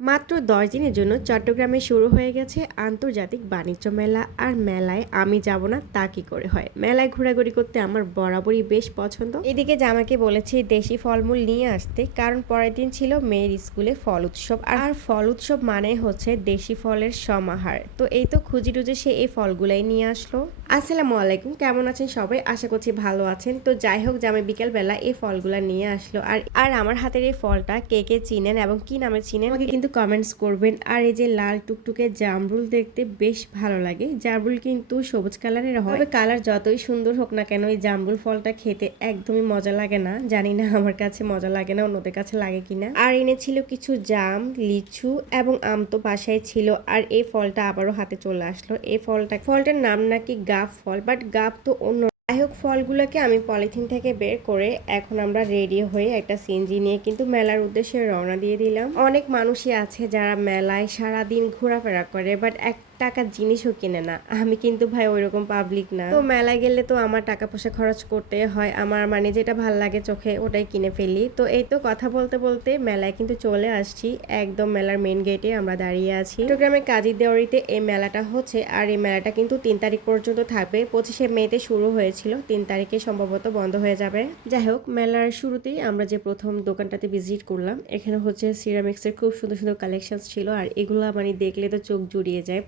মাত্র 10 দিনের জন্য চট্টগ্রামে শুরু হয়ে গেছে আন্তর্জাতিক বাণিজ্য মেলা। আর মেলায় আমি যাব না তা কি করে হয়। মেলায় ঘোরাঘুরি করতে আমার বরাবরই বেশ পছন্দ। এদিকে জামাকে বলেছি দেশি ফলমূল নিয়ে আসতে, কারণ পরের দিন ছিল মেয়ের স্কুলে ফল উৎসব। আর ফল উৎসব মানে হচ্ছে দেশি ফলের সমাহার। তো এই তো খুঁজি টুজে সে এই ফলগুলাই নিয়ে আসলো। আসসালামু আলাইকুম, কেমন আছেন সবাই? আশা করছি ভালো আছেন। তো যাই হোক, জামাই বিকেলবেলা এই ফলগুলা নিয়ে আসলো। আর আমার হাতের এই ফলটা কে কে চিনেন এবং কি নামে চিনেন আমাকে কিন্তু কমেন্টস করবেন। আর এই যে লাল টুকটুকে জামরুল দেখতে বেশ ভালো লাগে। জামরুল কিন্তু সবুজ কালারের হয়, তবে কালার যতই সুন্দর হোক না কেন এই জামরুল ফলটা খেতে একদমই মজা লাগে না। জানি না আমার কাছে মজা লাগে না, অন্যদের কাছে লাগে কিনা। আর এনেছিল কিছু জাম, লিচু এবং আম তো বাসায় ছিল। আর এই ফলটা আবারও হাতে চলে আসলো। এই ফলটার নাম নাকি গাব ফল, বাট গাব তো অন্য। যাই হোক, ফলগুলোকে আমি পলিথিন থেকে বের করে এখন আমরা রেডি হয়ে একটা সিএনজি নিয়ে কিন্তু মেলার উদ্দেশ্যে রওনা দিয়ে দিলাম। অনেক মানুষই আছে যারা মেলায় সারাদিন ঘোরাফেরা করে, বাট এক টাকার জিনিসও কিনে না। আমি কিন্তু ভাই ওইরকম পাবলিক না। তো মেলায় গেলে তো আমার টাকা পয়সা খরচ করতে হয়, আমার মানে যেটা ভাল লাগে চোখে ওটাই কিনে ফেলি। তো এই তো কথা বলতে বলতে মেলায় কিন্তু চলে আসছি। একদম মেলার মেন গেটে আমরা দাঁড়িয়ে আছি। চট্টগ্রামের কাজী দেওয়ারিতে এই মেলাটা হচ্ছে। আর এই মেলাটা কিন্তু 3 তারিখ পর্যন্ত থাকবে। 25শে মেতে শুরু হয়েছিল, 3 তারিখে সম্ভবত বন্ধ হয়ে যাবে। যাই হোক, মেলার শুরুতেই আমরা যে প্রথম দোকানটাতে ভিজিট করলাম, এখানে হচ্ছে সিরামিক্সের খুব সুন্দর সুন্দর কালেকশন ছিল। আর এগুলা মানে দেখলে তো চোখ জুড়িয়ে যায়।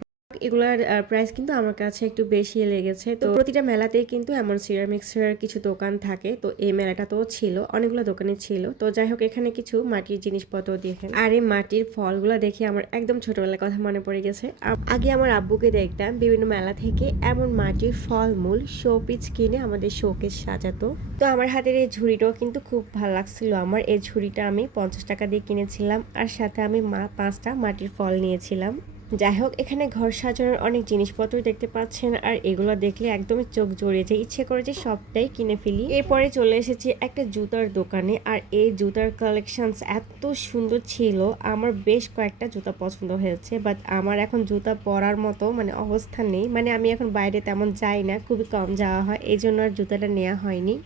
এগুলার প্রাইস কিন্তু আমার কাছে একটু বেশি লেগেছে। তো প্রতিটা মেলাতেই কিন্তু এমন সিরামিক্সের কিছু দোকান থাকে। তো এই মেলাটাতেও ছিল, অনেকগুলো দোকানে ছিল। তো যাই হোক, এখানে কিছু মাটির জিনিসপত্র দেখেন। আর এই মাটির ফলগুলো দেখে আমার একদম ছোটবেলার কথা মনে পড়ে গেছে। আগে আমার আব্বুকে দেখতাম বিভিন্ন মেলা থেকে এমন মাটির ফলমূল শোপিস কিনে আমাদের শোকেস সাজাতো। তো আমার হাতের এই ঝুড়িটাও কিন্তু খুব ভালো লাগছিল আমার। এই ঝুড়িটা আমি 50 টাকা দিয়ে কিনেছিলাম, আর সাথে আমি 5টা মাটির ফল নিয়েছিলাম। যাই হোক, এখানে ঘর সাজানোর অনেক জিনিসপত্র দেখতে পাচ্ছেন। আর এগুলো দেখলে একদমই চোখ জড়িয়ে যায়, ইচ্ছে করে যে সবটাই কিনে ফেলি। এরপরে চলে এসেছি একটা জুতার দোকানে। আর এই জুতার কালেকশনস এত সুন্দর ছিল, আমার বেশ কয়েকটা জুতা পছন্দ হয়েছে। বাট আমার এখন জুতা পরার মতো মানে অবস্থা নেই। মানে আমি এখন বাইরে তেমন যাই না, খুবই কম যাওয়া হয়, এই জন্য আর জুতাটা নেওয়া হয়নি।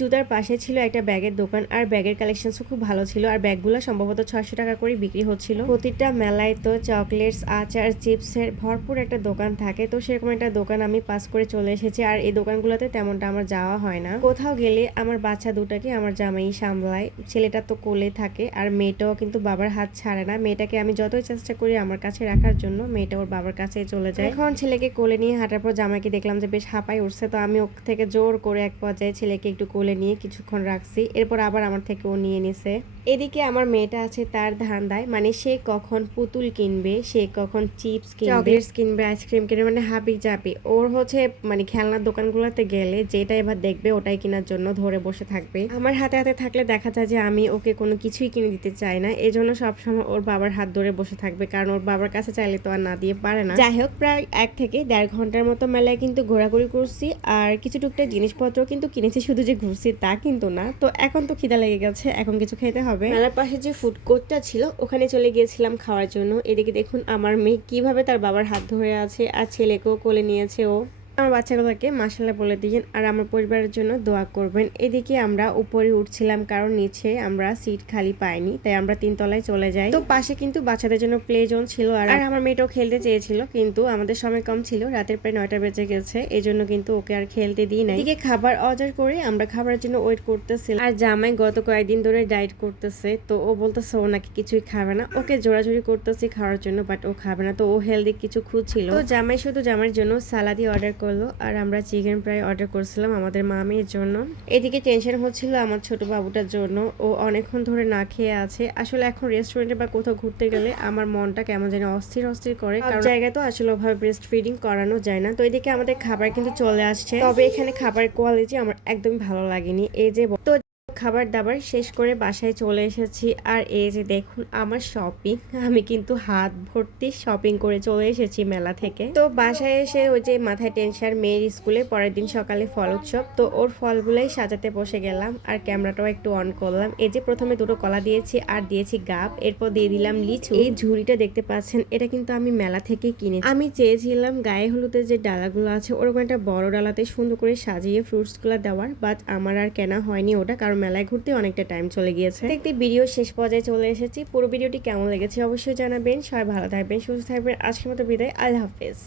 জুতার পাশে ছিল একটা ব্যাগের দোকান, আর ব্যাগের কালেকশনসও খুব ভালো ছিল। আর ব্যাগগুলো সম্ভবত 600 টাকা করে বিক্রি হচ্ছিল। প্রতিটা মেলায় তো চকলেটস, আচার, চিপসের ভরপুর একটা দোকান থাকে। তো সেরকম একটা দোকান আমি পাস করে চলে এসেছি। আর এই দোকানগুলোতে তেমনটা আমার যাওয়া হয় না। কোথাও গেলে আমার বাচ্চা দুটাকে আমার জামাই সামলায়, ছেলেটা তো কোলে থাকে। আর মেয়েটাও কিন্তু বাবার হাত ছাড়ে না। মেয়েটাকে আমি যতই চেষ্টা করি আমার কাছে রাখার জন্য, মেয়েটা ওর বাবার কাছে চলে যায়। এখন ছেলেকে কোলে নিয়ে হাঁটার পর জামাইকে দেখলাম যে বেশ হাঁপাই উঠছে। তো আমি ওর থেকে জোর করে এক পর্যায়ে ছেলেকে একটু কোলে নিয়ে কিছুক্ষণ রাখছি। এরপর আবার আমার থেকে ও নিয়ে নিছে। এদিকে আমার মেয়েটা আছে তার ধান্দায়, মানে সে কখন পুতুল কিনবে, সে কখন চিপস কিনবে, চকলেটস কিনবে, আইসক্রিম কিনবে, মানে হাবি যাবি। ওর হচ্ছে মানে খেলনার দোকানগুলোতে গেলে যেটা এবার দেখবে ওটাই কেনার জন্য ধরে বসে থাকবে। আমার হাতে হাতে থাকলে দেখা যায় যে আমি ওকে কোনো কিছুই কিনে দিতে চাই না, এই জন্য সবসময় ওর বাবার হাত ধরে বসে থাকবে, কারণ ওর বাবার কাছে চাইলে তো আর না দিয়ে পারে না। যাই হোক, প্রায় 1 থেকে 1.5 ঘন্টার মতো মেলায় কিন্তু ঘোরাঘুরি করছি। আর কিছু টুকটাক জিনিসপত্র কিন্তু কিনেছি, শুধু যে ঘুরছি তা কিন্তু না। তো এখন তো খিদা লেগে গেছে, এখন কিছু খেতে হবে। মেলার পাশে যে ফুড কোর্টটা ছিল ওখানে চলে গিয়েছিলাম খাওয়ার জন্য। এদিকে দেখুন আমার মেয়ে কিভাবে তার বাবার হাত ধরে আছে, আর ছেলেকেও কোলে নিয়েছে ও। আমার বাচ্চাগুলোকে মাশাআল্লাহ বলে দিয়েন, আর আমার পরিবারের জন্য দোয়া করবেন। এদিকে আমরা উপরে উঠছিলাম, কারণ নিচে আমরা সিট খালি পাইনি, তাই আমরা 3 তলায় চলে যাই। তো পাশে কিন্তু বাচ্চাদের জন্য প্লে জোন ছিল। আর আমার মেয়েটাও খেলতে চেয়েছিল, কিন্তু আমাদের সময় কম ছিল, রাতের প্রায় 9টা বেজে গেছে, এই জন্য কিন্তু ওকে আর খেলতে দিই নাই। এদিকে খাবার অর্ডার করে আমরা খাবারের জন্য ওয়েট করতেছিলাম। আর জামাই গত কয়েকদিন ধরে ডায়েট করতেছে, তো ও বলতেছে ও নাকি কিছুই খাবে না। ওকে জোরাজোরি করতেছি খাওয়ার জন্য, বাট ও খাবে না। তো ও হেলদি কিছু খুঁজছিল। তো জামাই শুধু জামাইয়ের জন্য সালাদি অর্ডার করলো, আর আমরা চিকেন ফ্রাই অর্ডার করছিলাম আমাদের মামির জন্য। এদিকে টেনশন হচ্ছিল আমার ছোট বাবুটার জন্য, ও অনেকক্ষণ ধরে না খেয়ে আছে। আসলে এখন রেস্টুরেন্টে বা কোথাও ঘুরতে গেলে আমার মনটা কেমন যেন অস্থির অস্থির করে, কারণ জায়গায় তো আসলে ওভাবে ব্রেস্ট ফিডিং করানো যায় না। তো এদিকে আমাদের খাবার কিন্তু চলে আসছে, তবে এখানে খাবারের কোয়ালিটি আমার একদমই ভালো লাগেনি। এই যে তো খাবার দাবার শেষ করে বাসায় চলে এসেছি। আর এই যে দেখুন আমার শপিং, আমি কিন্তু হাত ভর্তি শপিং করে চলে এসেছি মেলা থেকে। তো বাসায় এসে ওই যে মাথায় টেনশন, মেয়ের স্কুলে পরের দিন সকালে ফল উৎসব, তো ওর ফলগুলাই সাজাতে বসে গেলাম। আর ক্যামেরাটাও একটু অন করলাম। এই যে প্রথমে 2টো কলা দিয়েছি, আর দিয়েছি গাব, এরপর দিয়ে দিলাম লিচু। এই ঝুড়িটা দেখতে পাচ্ছেন, এটা কিন্তু আমি মেলা থেকে কিনে। আমি চেয়েছিলাম গায়ে হলুদের যে ডালাগুলো আছে ওরকম একটা বড় ডালাতে সুন্দর করে সাজিয়ে ফ্রুটস গুলা দেওয়ার, বাট আমার আর কেনা হয়নি ওটা, কারণ মেলায় ঘুরতে অনেকটা টাইম চলে গিয়েছে। দেখতে ভিডিও শেষ পর্যায়ে চলে এসেছি। পুরো ভিডিওটি কেমন লেগেছে অবশ্যই জানাবেন। সবাই ভালো থাকবেন, সুস্থ থাকবেন। আজকের মতো বিদায়, আল্লাহ হাফেজ।